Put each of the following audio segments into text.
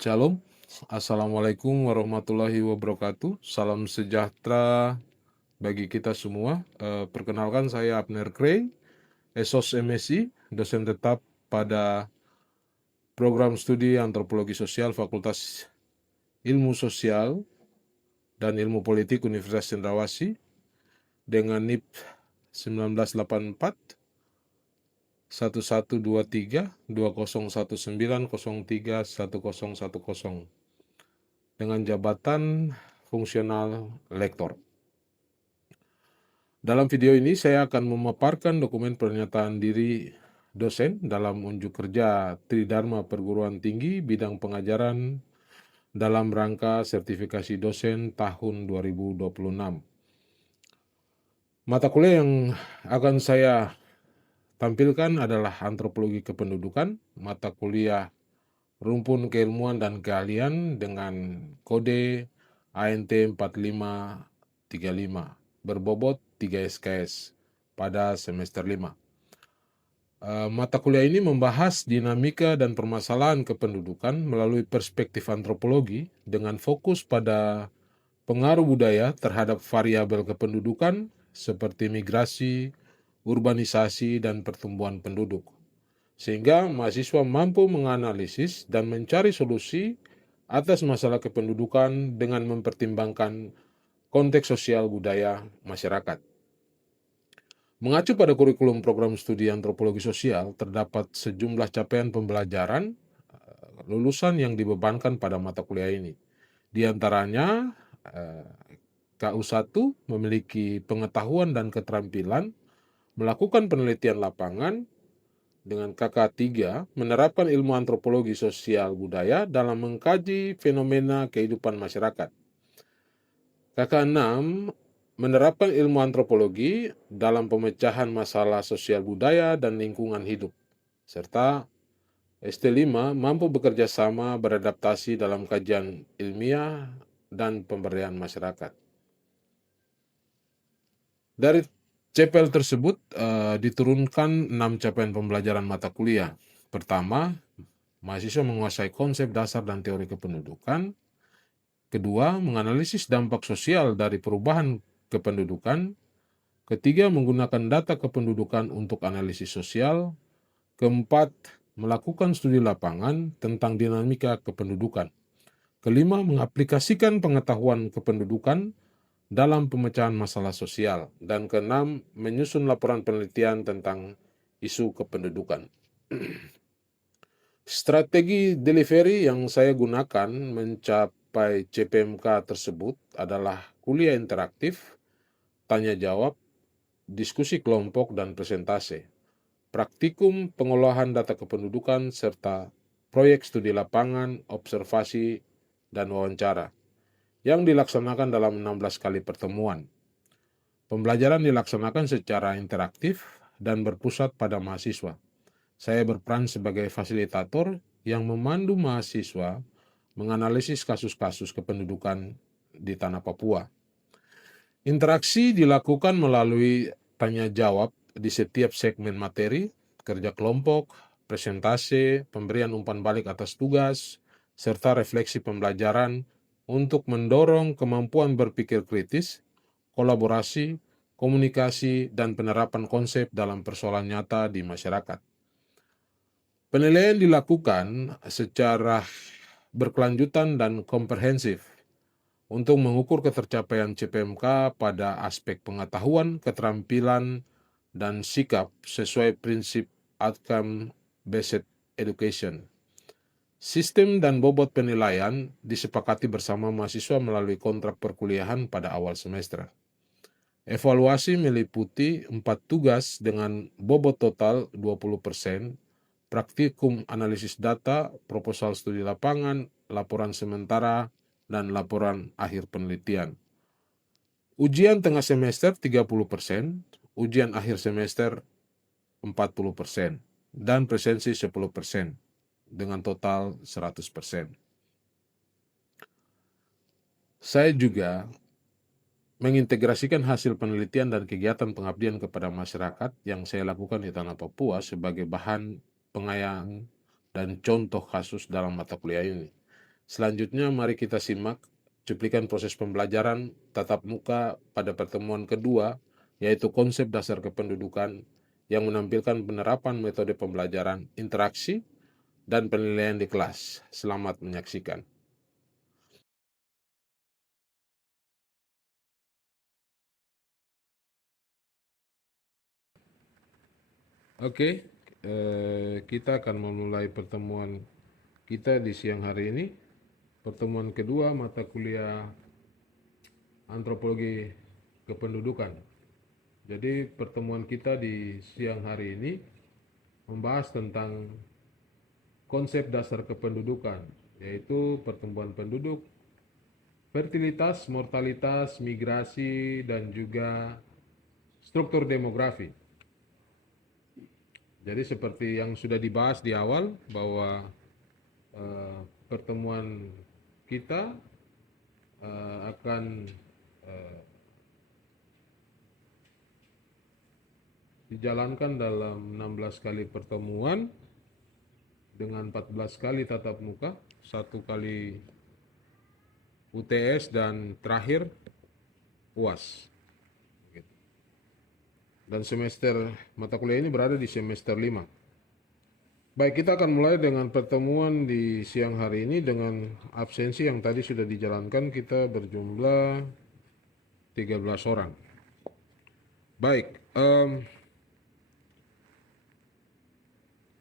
Shalom, Assalamualaikum warahmatullahi wabarakatuh. Salam sejahtera bagi kita semua. Perkenalkan saya Abner Cray, Esos MSI, dosen tetap pada program studi Antropologi Sosial Fakultas Ilmu Sosial dan Ilmu Politik Universitas Cendrawasih dengan NIP 1984 1123 2019 dengan jabatan fungsional lektor. Dalam video ini saya akan memaparkan dokumen pernyataan diri dosen dalam unjuk kerja Tridharma Perguruan Tinggi bidang pengajaran dalam rangka sertifikasi dosen tahun 2026. Mata kuliah yang akan saya tampilkan adalah Antropologi Kependudukan, mata kuliah Rumpun Keilmuan dan Keahlian dengan kode ANT 4535, berbobot 3 SKS pada semester 5. Mata kuliah ini membahas dinamika dan permasalahan kependudukan melalui perspektif antropologi dengan fokus pada pengaruh budaya terhadap variabel kependudukan seperti migrasi, urbanisasi, dan pertumbuhan penduduk. Sehingga mahasiswa mampu menganalisis dan mencari solusi atas masalah kependudukan dengan mempertimbangkan konteks sosial budaya masyarakat. Mengacu pada kurikulum program studi antropologi sosial, terdapat sejumlah capaian pembelajaran lulusan yang dibebankan pada mata kuliah ini. Di antaranya, KU1 memiliki pengetahuan dan keterampilan melakukan penelitian lapangan, dengan KK3 menerapkan ilmu antropologi sosial budaya dalam mengkaji fenomena kehidupan masyarakat. KK6 menerapkan ilmu antropologi dalam pemecahan masalah sosial budaya dan lingkungan hidup, serta ST5 mampu bekerja sama beradaptasi dalam kajian ilmiah dan pemberdayaan masyarakat. Dari CPL tersebut diturunkan 6 capaian pembelajaran mata kuliah. Pertama, mahasiswa menguasai konsep dasar dan teori kependudukan. Kedua, menganalisis dampak sosial dari perubahan kependudukan. Ketiga, menggunakan data kependudukan untuk analisis sosial. Keempat, melakukan studi lapangan tentang dinamika kependudukan. Kelima, mengaplikasikan pengetahuan kependudukan dalam pemecahan masalah sosial. Dan keenam, menyusun laporan penelitian tentang isu kependudukan. Strategi delivery yang saya gunakan mencapai CPMK tersebut adalah kuliah interaktif, tanya jawab, diskusi kelompok, dan presentase, praktikum pengolahan data kependudukan, serta proyek studi lapangan, observasi, dan wawancara yang dilaksanakan dalam 16 kali pertemuan. Pembelajaran dilaksanakan secara interaktif dan berpusat pada mahasiswa. Saya berperan sebagai fasilitator yang memandu mahasiswa menganalisis kasus-kasus kependudukan di tanah Papua. Interaksi dilakukan melalui tanya jawab di setiap segmen materi, kerja kelompok, presentase, pemberian umpan balik atas tugas, serta refleksi pembelajaran untuk mendorong kemampuan berpikir kritis, kolaborasi, komunikasi, dan penerapan konsep dalam persoalan nyata di masyarakat. Penilaian dilakukan secara berkelanjutan dan komprehensif untuk mengukur ketercapaian CPMK pada aspek pengetahuan, keterampilan, dan sikap sesuai prinsip outcome-based education. Sistem dan bobot penilaian disepakati bersama mahasiswa melalui kontrak perkuliahan pada awal semester. Evaluasi meliputi 4 tugas dengan bobot total 20%, praktikum analisis data, proposal studi lapangan, laporan sementara, dan laporan akhir penelitian. Ujian tengah semester 30%, ujian akhir semester 40%, dan presensi 10%, dengan total 100%. Saya juga mengintegrasikan hasil penelitian dan kegiatan pengabdian kepada masyarakat yang saya lakukan di tanah Papua sebagai bahan pengayaan dan contoh kasus dalam mata kuliah ini. Selanjutnya, mari kita simak cuplikan proses pembelajaran tatap muka pada pertemuan kedua, yaitu konsep dasar kependudukan yang menampilkan penerapan metode pembelajaran interaksi dan penilaian di kelas. Selamat menyaksikan. Oke, kita akan memulai pertemuan kita di siang hari ini. Pertemuan kedua mata kuliah antropologi kependudukan. Jadi pertemuan kita di siang hari ini membahas tentang konsep dasar kependudukan, yaitu pertumbuhan penduduk, fertilitas, mortalitas, migrasi, dan juga struktur demografi. Jadi seperti yang sudah dibahas di awal bahwa pertemuan kita akan dijalankan dalam 16 kali pertemuan dengan 14 kali tatap muka, 1 kali UTS, dan terakhir UAS. Dan semester mata kuliah ini berada di semester 5. Baik, kita akan mulai dengan pertemuan di siang hari ini dengan absensi yang tadi sudah dijalankan. Kita berjumlah 13 orang. Baik,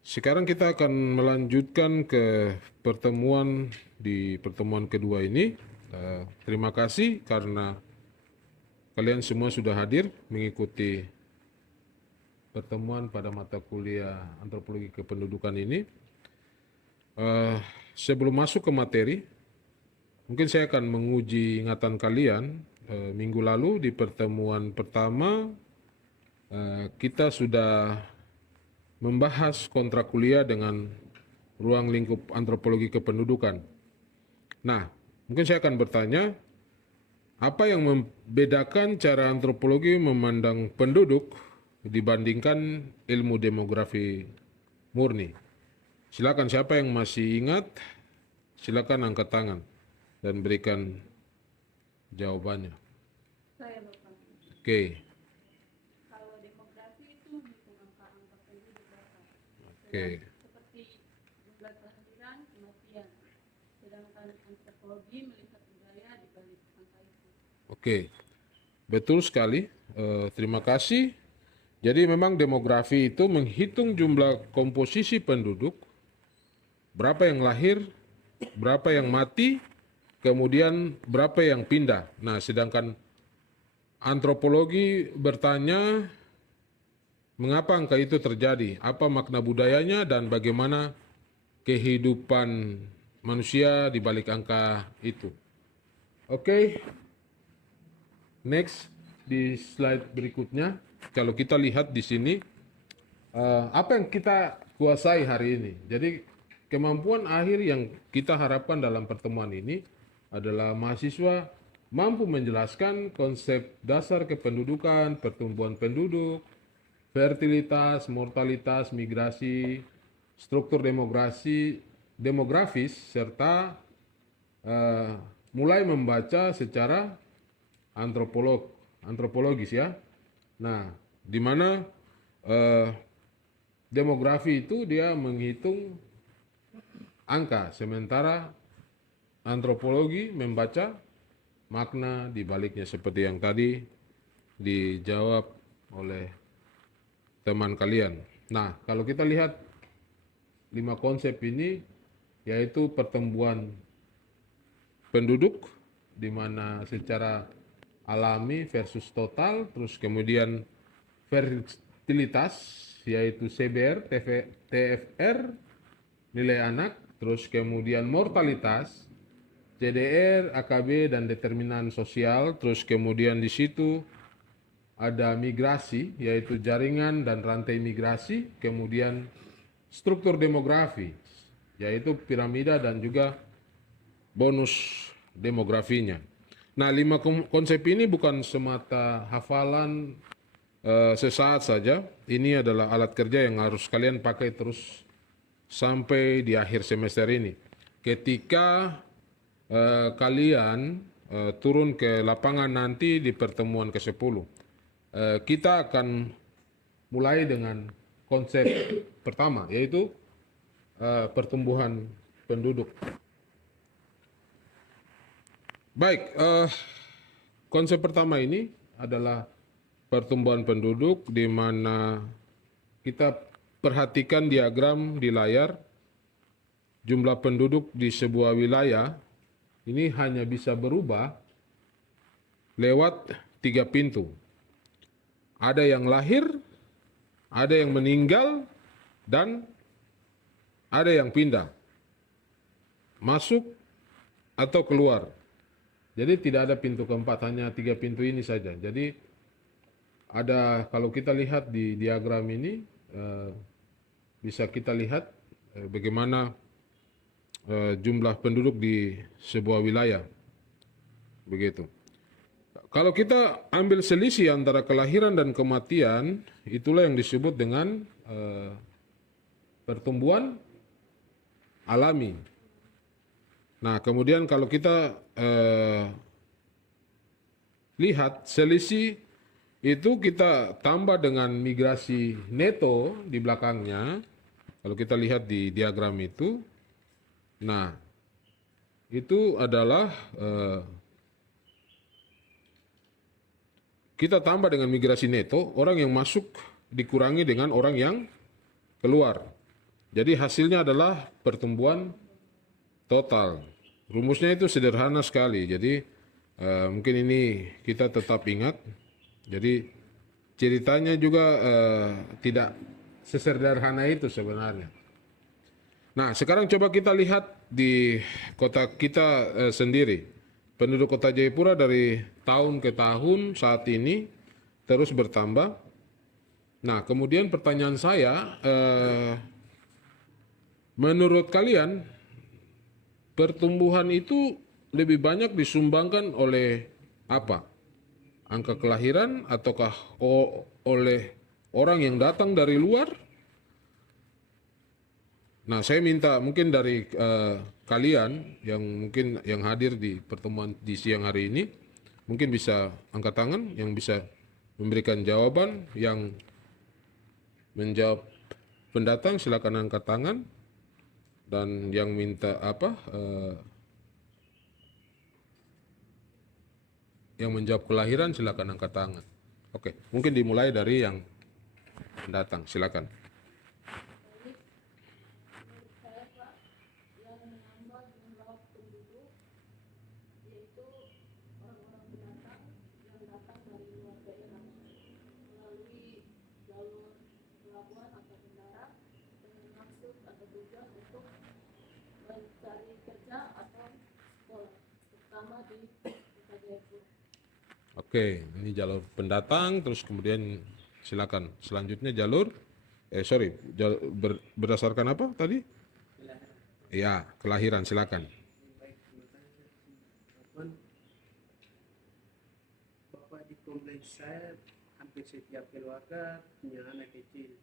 sekarang kita akan melanjutkan ke pertemuan di pertemuan kedua ini. Terima kasih karena kalian semua sudah hadir mengikuti pertemuan pada mata kuliah antropologi kependudukan ini. Sebelum masuk ke materi, mungkin saya akan menguji ingatan kalian. Minggu lalu di pertemuan pertama kita sudah membahas kontrak kuliah dengan ruang lingkup antropologi kependudukan. Nah, mungkin saya akan bertanya, apa yang membedakan cara antropologi memandang penduduk dibandingkan ilmu demografi murni? Silakan, siapa yang masih ingat, silakan angkat tangan dan berikan jawabannya. Saya Bapak. Oke. Kalau demografi itu hitung angka-angka penduduk Bapak. Oke. Seperti jumlah kelahiran, kematian. Sedangkan antropologi melihat budaya di balik angka itu. Oke, betul sekali. Terima kasih. Jadi memang demografi itu menghitung jumlah komposisi penduduk, berapa yang lahir, berapa yang mati, kemudian berapa yang pindah. Nah, sedangkan antropologi bertanya mengapa angka itu terjadi, apa makna budayanya, dan bagaimana kehidupan manusia di balik angka itu. Oke, next di slide berikutnya, kalau kita lihat di sini, apa yang kita kuasai hari ini. Jadi kemampuan akhir yang kita harapkan dalam pertemuan ini adalah mahasiswa mampu menjelaskan konsep dasar kependudukan, pertumbuhan penduduk, fertilitas, mortalitas, migrasi, struktur demografis, serta mulai membaca secara antropologis ya. Nah, di mana demografi itu dia menghitung angka, sementara antropologi membaca makna di baliknya seperti yang tadi dijawab oleh teman kalian. Nah, kalau kita lihat 5 konsep ini, yaitu pertumbuhan penduduk, di mana secara alami versus total, terus kemudian fertilitas, yaitu CBR, TFR, nilai anak, terus kemudian mortalitas, CDR, AKB, dan determinan sosial, terus kemudian di situ ada migrasi, yaitu jaringan dan rantai migrasi, kemudian struktur demografi, yaitu piramida dan juga bonus demografinya. Nah, 5 konsep ini bukan semata hafalan sesaat saja. Ini adalah alat kerja yang harus kalian pakai terus sampai di akhir semester ini. Ketika kalian turun ke lapangan nanti di pertemuan ke-10. Kita akan mulai dengan konsep pertama, yaitu pertumbuhan penduduk. Baik, konsep pertama ini adalah pertumbuhan penduduk, di mana kita perhatikan diagram di layar. Jumlah penduduk di sebuah wilayah ini hanya bisa berubah lewat 3 pintu. Ada yang lahir, ada yang meninggal, dan ada yang pindah, masuk atau keluar. Jadi tidak ada pintu keempat, hanya 3 pintu ini saja. Jadi kalau kita lihat di diagram ini, bisa kita lihat bagaimana jumlah penduduk di sebuah wilayah. Begitu. Kalau kita ambil selisih antara kelahiran dan kematian, itulah yang disebut dengan pertumbuhan alami. Nah, kemudian kalau kita lihat selisih itu kita tambah dengan migrasi neto di belakangnya. Kalau kita lihat di diagram itu, nah itu adalah kita tambah dengan migrasi neto, orang yang masuk dikurangi dengan orang yang keluar. Jadi hasilnya adalah pertumbuhan total. Rumusnya itu sederhana sekali. Jadi mungkin ini kita tetap ingat. Jadi ceritanya juga tidak sesederhana itu sebenarnya. Nah, sekarang coba kita lihat di kota kita sendiri. Penduduk kota Jayapura dari tahun ke tahun saat ini terus bertambah. Nah, kemudian pertanyaan saya, menurut kalian pertumbuhan itu lebih banyak disumbangkan oleh apa? Angka kelahiran ataukah oleh orang yang datang dari luar? Nah, saya minta mungkin dari kalian yang mungkin yang hadir di pertemuan di siang hari ini, mungkin bisa angkat tangan yang bisa memberikan jawaban. Yang menjawab pendatang silakan angkat tangan, dan yang minta yang menjawab kelahiran silakan angkat tangan. Oke, mungkin dimulai dari yang pendatang, silakan. Oke, ini jalur pendatang, terus kemudian silakan. Selanjutnya berdasarkan apa tadi? Ya, kelahiran, silakan. Bapak di kompleks saya hampir setiap keluarga punya anak kecil.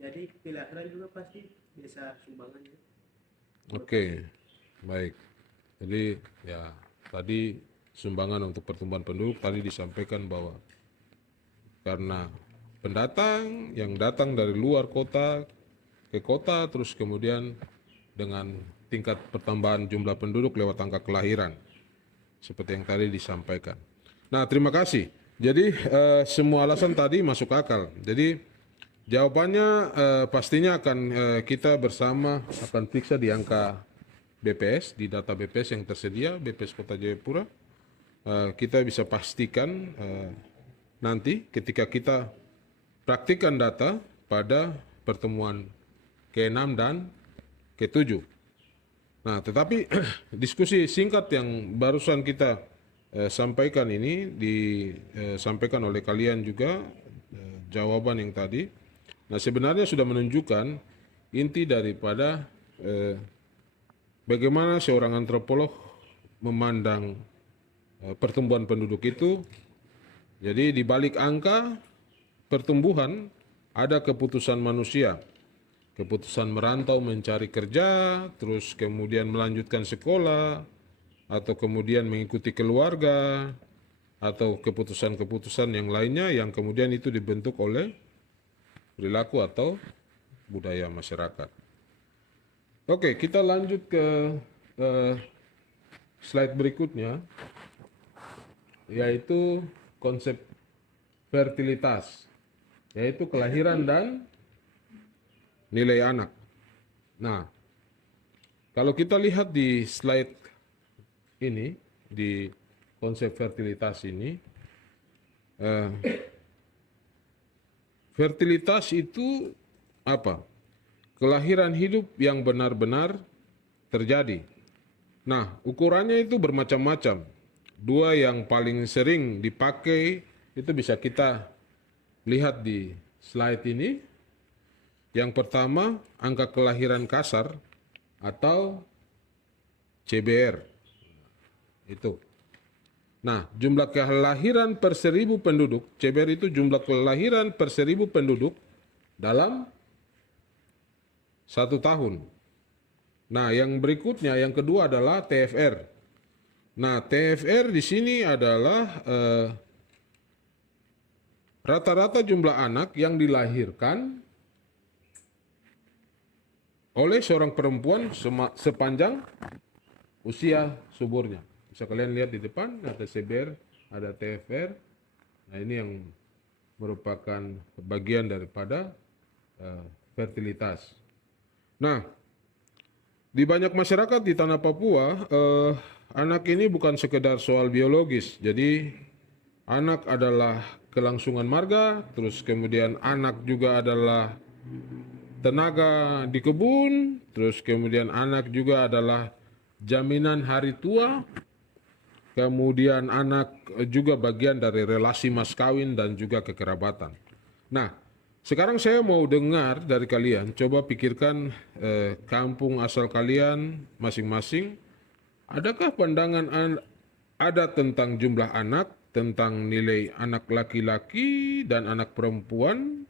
Jadi kelahiran juga pasti besar sumbangannya. Oke, baik. Jadi ya tadi sumbangan untuk pertumbuhan penduduk tadi disampaikan bahwa karena pendatang yang datang dari luar kota ke kota, terus kemudian dengan tingkat pertambahan jumlah penduduk lewat angka kelahiran, seperti yang tadi disampaikan. Nah, terima kasih. Jadi semua alasan tadi masuk akal. Jadi jawabannya pastinya akan kita bersama akan periksa di angka BPS, di data BPS yang tersedia, BPS Kota Jayapura. Kita bisa pastikan nanti ketika kita praktikkan data pada pertemuan ke-6 dan ke-7. Nah, tetapi diskusi singkat yang barusan kita sampaikan ini disampaikan oleh kalian juga, jawaban yang tadi. Nah, sebenarnya sudah menunjukkan inti daripada bagaimana seorang antropolog memandang pertumbuhan penduduk itu. Jadi di balik angka pertumbuhan ada keputusan manusia, keputusan merantau mencari kerja, terus kemudian melanjutkan sekolah, atau kemudian mengikuti keluarga, atau keputusan-keputusan yang lainnya yang kemudian itu dibentuk oleh perilaku atau budaya masyarakat. Oke, kita lanjut ke slide berikutnya, yaitu konsep fertilitas, yaitu kelahiran dan nilai anak. Nah, kalau kita lihat di slide ini, di konsep fertilitas ini, fertilitas itu apa? Kelahiran hidup yang benar-benar terjadi. Nah, ukurannya itu bermacam-macam. Dua yang paling sering dipakai itu bisa kita lihat di slide ini. Yang pertama, angka kelahiran kasar atau CBR. Itu. Nah, jumlah kelahiran per 1000 penduduk, CBR itu jumlah kelahiran per 1000 penduduk dalam 1 tahun. Nah, yang berikutnya, yang kedua adalah TFR. Nah, TFR di sini adalah rata-rata jumlah anak yang dilahirkan oleh seorang perempuan sepanjang usia suburnya. Bisa kalian lihat di depan, ada CBR, ada TFR. Nah, ini yang merupakan bagian daripada fertilitas. Nah, di banyak masyarakat di tanah Papua, anak ini bukan sekedar soal biologis. Jadi, anak adalah kelangsungan marga, terus kemudian anak juga adalah tenaga di kebun, terus kemudian anak juga adalah jaminan hari tua, kemudian anak juga bagian dari relasi mas kawin dan juga kekerabatan. Nah, sekarang saya mau dengar dari kalian, coba pikirkan kampung asal kalian masing-masing, adakah pandangan ada tentang jumlah anak, tentang nilai anak laki-laki dan anak perempuan?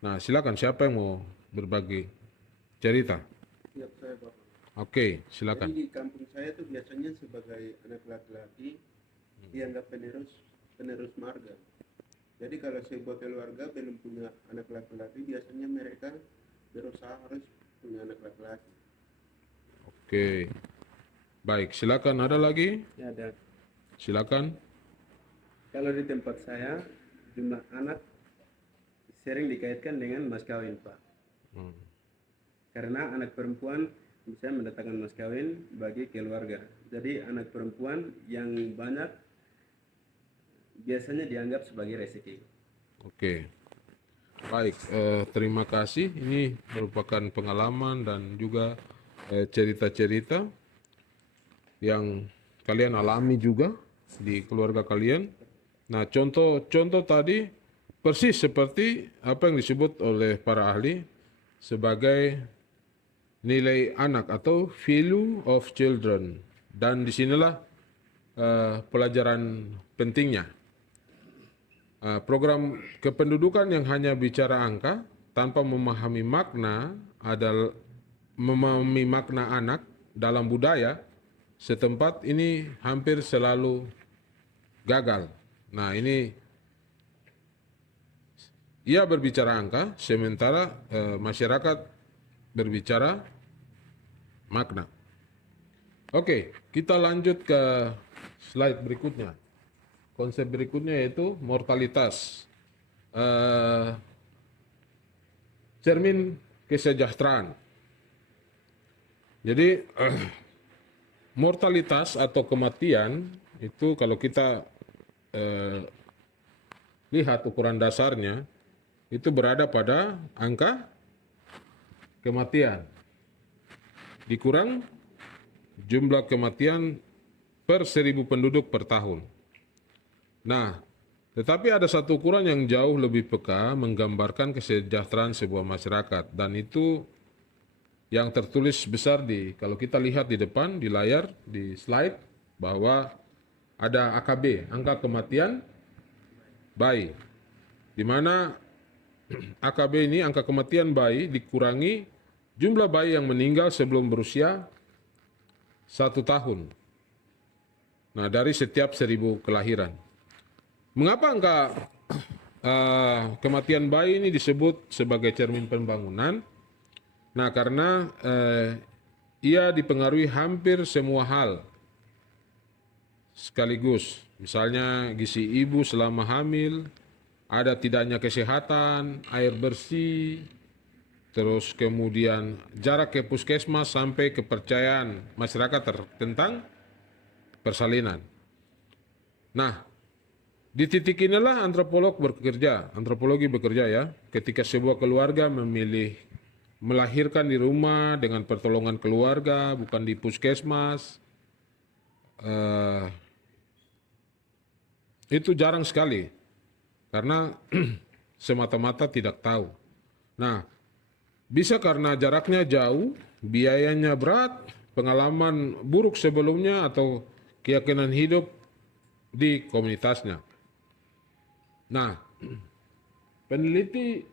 Nah, silakan siapa yang mau berbagi cerita? Siap saya Bapak. Oke, silakan. Jadi di kampung saya tuh biasanya sebagai anak laki-laki dianggap penerus marga. Jadi kalau sebuah keluarga belum punya anak laki-laki, biasanya mereka berusaha harus punya anak laki-laki. Oke. Baik, silakan. Ada lagi? Ya, ada. Silakan. Kalau di tempat saya, jumlah anak sering dikaitkan dengan mas kawin, Pak. Karena anak perempuan bisa mendatangkan mas kawin bagi keluarga. Jadi anak perempuan yang banyak biasanya dianggap sebagai rezeki. Oke. Baik, terima kasih. Ini merupakan pengalaman dan juga cerita-cerita yang kalian alami juga di keluarga kalian. Nah, contoh tadi persis seperti apa yang disebut oleh para ahli sebagai nilai anak atau value of children. Dan disinilah pelajaran pentingnya. Program kependudukan yang hanya bicara angka tanpa memahami makna anak dalam budaya setempat ini hampir selalu gagal. Nah, ini ia berbicara angka sementara masyarakat berbicara makna. Oke, kita lanjut ke slide berikutnya. Konsep berikutnya yaitu mortalitas. Cermin kesejahteraan. Jadi mortalitas atau kematian itu kalau kita lihat ukuran dasarnya itu berada pada angka kematian dikurang jumlah kematian per 1000 penduduk per tahun. Nah, tetapi ada satu ukuran yang jauh lebih peka menggambarkan kesejahteraan sebuah masyarakat, dan itu yang tertulis besar kalau kita lihat di depan di layar di slide bahwa ada AKB, angka kematian bayi, di mana AKB ini angka kematian bayi dikurangi jumlah bayi yang meninggal sebelum berusia 1 tahun. Nah, dari setiap 1.000 kelahiran. Mengapa angka kematian bayi ini disebut sebagai cermin pembangunan? Nah, karena ia dipengaruhi hampir semua hal sekaligus. Misalnya gizi ibu selama hamil, ada tidaknya kesehatan, air bersih, terus kemudian jarak ke puskesmas sampai kepercayaan masyarakat tentang persalinan. Nah, di titik inilah antropologi bekerja ya, ketika sebuah keluarga memilih melahirkan di rumah dengan pertolongan keluarga, bukan di puskesmas, itu jarang sekali, karena semata-mata tidak tahu. Nah, bisa karena jaraknya jauh, biayanya berat, pengalaman buruk sebelumnya, atau keyakinan hidup di komunitasnya. Nah, peneliti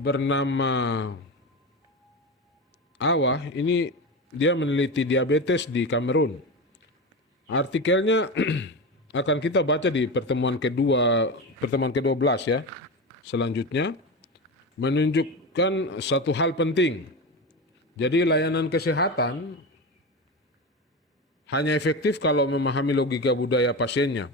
bernama Awah ini dia meneliti diabetes di Kamerun. Artikelnya akan kita baca di pertemuan ke-12 ya. Selanjutnya menunjukkan satu hal penting. Jadi layanan kesehatan hanya efektif kalau memahami logika budaya pasiennya.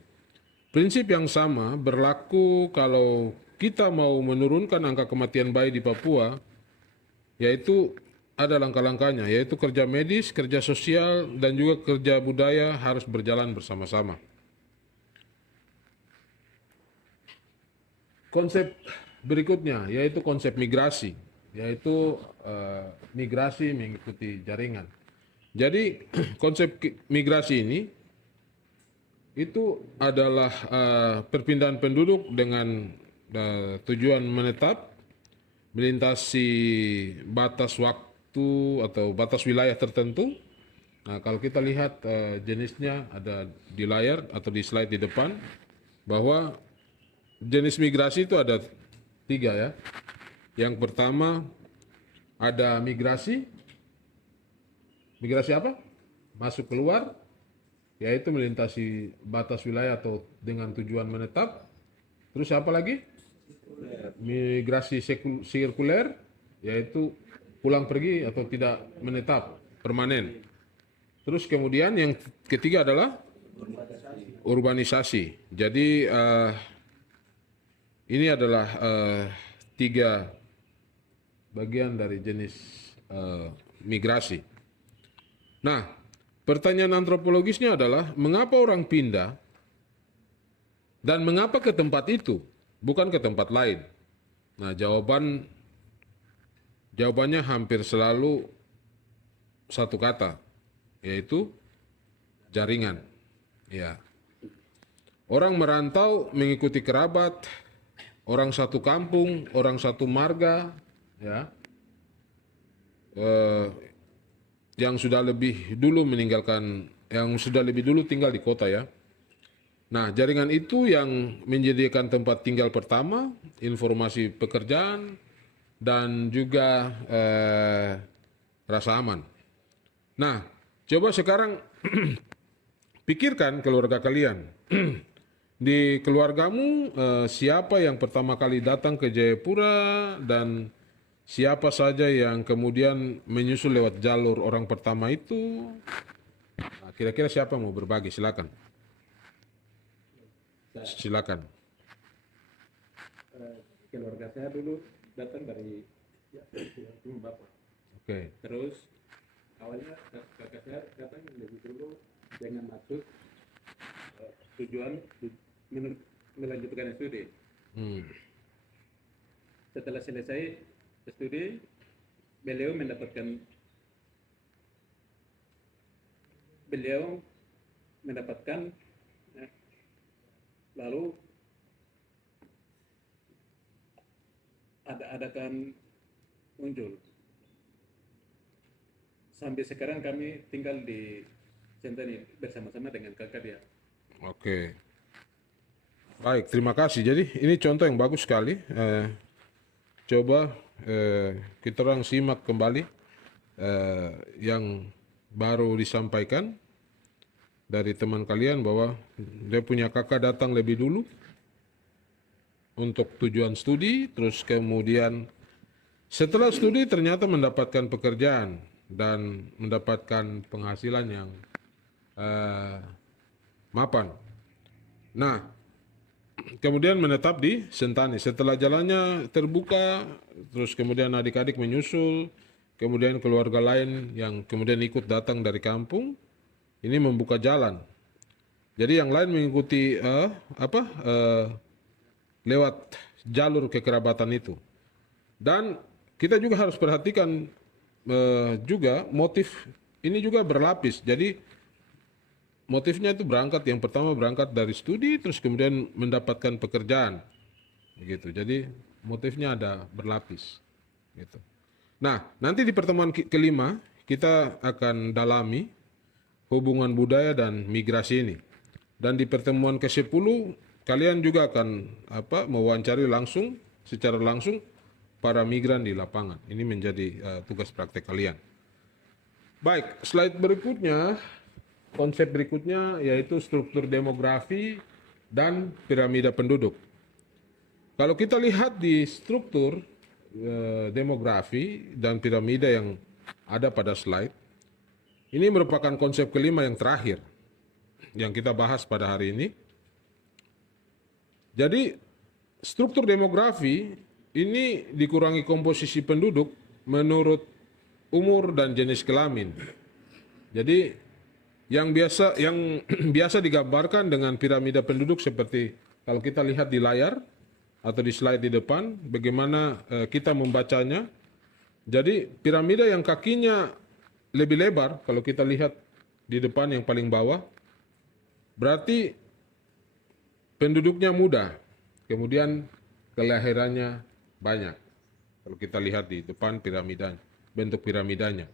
Prinsip yang sama berlaku kalau kita mau menurunkan angka kematian bayi di Papua, yaitu ada langkah-langkahnya, yaitu kerja medis, kerja sosial, dan juga kerja budaya harus berjalan bersama-sama. Konsep berikutnya yaitu konsep migrasi, yaitu migrasi mengikuti jaringan. Jadi konsep migrasi ini itu adalah perpindahan penduduk dengan tujuan menetap, melintasi batas waktu atau batas wilayah tertentu. Nah, kalau kita lihat jenisnya ada di layar atau di slide di depan, bahwa jenis migrasi itu ada 3 ya. Yang pertama ada migrasi apa? Masuk keluar, yaitu melintasi batas wilayah atau dengan tujuan menetap. Terus apa lagi? Migrasi sirkuler, yaitu pulang pergi atau tidak menetap, permanen. Terus kemudian yang ketiga adalah urbanisasi. Jadi ini adalah 3 bagian dari jenis migrasi. Nah, pertanyaan antropologisnya adalah mengapa orang pindah dan mengapa ke tempat itu, bukan ke tempat lain. Nah, jawabannya hampir selalu satu kata, yaitu jaringan. Ya. Orang merantau mengikuti kerabat, orang satu kampung, orang satu marga, ya, yang sudah lebih dulu tinggal di kota ya. Nah, jaringan itu yang menjadikan tempat tinggal pertama, informasi pekerjaan, dan juga rasa aman. Nah, coba sekarang pikirkan keluarga kalian. Di keluargamu siapa yang pertama kali datang ke Jayapura dan siapa saja yang kemudian menyusul lewat jalur orang pertama itu? Nah, kira-kira siapa mau berbagi? Silakan. Silakan. Keluarga saya dulu datang dari Bapak. Oke. Terus awalnya kakak saya datang lebih dulu dengan maksud tujuan melanjutkan studi. Setelah selesai studi, beliau mendapatkan lalu adakan muncul. Sampai sekarang kami tinggal di Sentani bersama-sama dengan kakak dia. Oke. Baik, terima kasih. Jadi ini contoh yang bagus sekali. Coba kita orang simak kembali yang baru disampaikan. dari teman kalian bahwa dia punya kakak datang lebih dulu untuk tujuan studi, terus kemudian setelah studi ternyata mendapatkan pekerjaan dan mendapatkan penghasilan yang mapan. Nah, kemudian menetap di Sentani. Setelah jalannya terbuka, terus kemudian adik-adik menyusul, kemudian keluarga lain yang kemudian ikut datang dari kampung, ini membuka jalan. Jadi yang lain mengikuti lewat jalur kekerabatan itu. Dan kita juga harus perhatikan juga motif ini juga berlapis. Jadi motifnya itu berangkat, yang pertama berangkat dari studi, terus kemudian mendapatkan pekerjaan, begitu. Jadi motifnya ada berlapis, gitu. Nah, nanti di pertemuan kelima kita akan dalami hubungan budaya dan migrasi ini. Dan di pertemuan ke-10 kalian juga akan mewawancari secara langsung para migran di lapangan. Ini menjadi tugas praktek kalian. Baik, slide berikutnya, konsep berikutnya yaitu struktur demografi dan piramida penduduk. Kalau kita lihat di struktur demografi dan piramida yang ada pada slide, ini merupakan konsep kelima yang terakhir yang kita bahas pada hari ini. Jadi struktur demografi ini dikurangi komposisi penduduk menurut umur dan jenis kelamin. Jadi yang biasa digambarkan dengan piramida penduduk seperti kalau kita lihat di layar atau di slide di depan, bagaimana kita membacanya. Jadi piramida yang kakinya lebih lebar, kalau kita lihat di depan yang paling bawah, berarti penduduknya muda, kemudian kelahirannya banyak. Kalau kita lihat di depan piramida, bentuk piramidanya.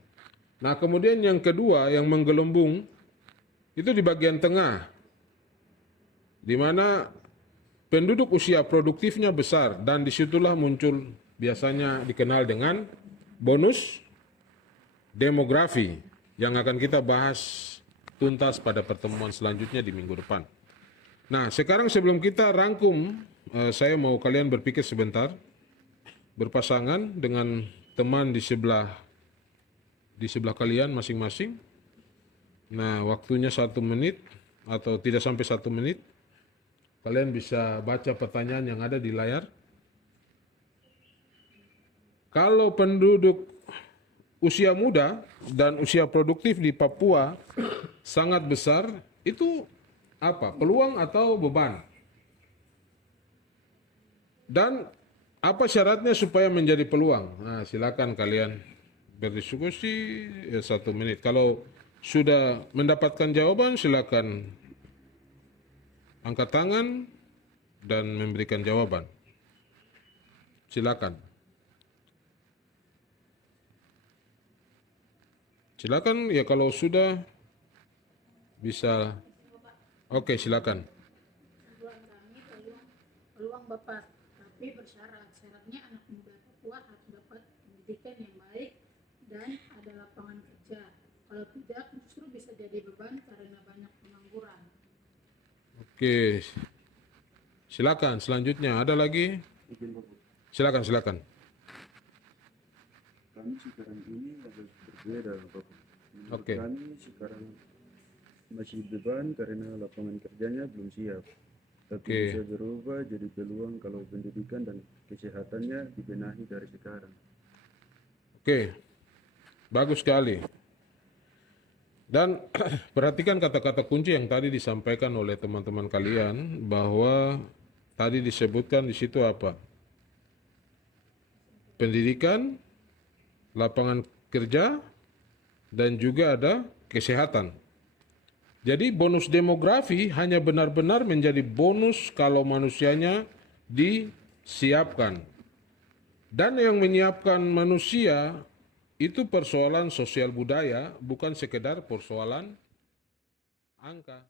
Nah, kemudian yang kedua yang menggelembung itu di bagian tengah, di mana penduduk usia produktifnya besar, dan disitulah muncul biasanya dikenal dengan bonus demografi yang akan kita bahas tuntas pada pertemuan selanjutnya di minggu depan. Nah, sekarang sebelum kita rangkum, saya mau kalian berpikir sebentar, berpasangan dengan teman di sebelah kalian masing-masing. Nah, waktunya 1 menit atau tidak sampai 1 menit. Kalian bisa baca pertanyaan yang ada di layar. Kalau penduduk usia muda dan usia produktif di Papua sangat besar, itu apa? Peluang atau beban? Dan apa syaratnya supaya menjadi peluang? Nah, silakan kalian berdiskusi 1 menit. Kalau sudah mendapatkan jawaban, silakan angkat tangan dan memberikan jawaban. Silakan. Silakan ya, kalau sudah bisa. Oke, silakan. Tujuan kami peluang Bapak, tapi syaratnya anak muda Papua harus dapat pendidikan yang baik dan ada lapangan kerja. Kalau tidak, justru bisa jadi beban karena banyak pengangguran. Oke, silakan. Selanjutnya ada lagi? Silakan. Kami sekarang ini agak berbeda, Bapak. Menurut Oke. kami sekarang masih beban karena lapangan kerjanya belum siap. Tapi Oke. bisa berubah jadi peluang kalau pendidikan dan kesehatannya dibenahi dari sekarang. Oke, bagus sekali. Dan perhatikan kata-kata kunci yang tadi disampaikan oleh teman-teman kalian, bahwa tadi disebutkan di situ apa? Pendidikan, lapangan kerja, dan juga ada kesehatan. Jadi bonus demografi hanya benar-benar menjadi bonus kalau manusianya disiapkan. Dan yang menyiapkan manusia itu persoalan sosial budaya, bukan sekedar persoalan angka.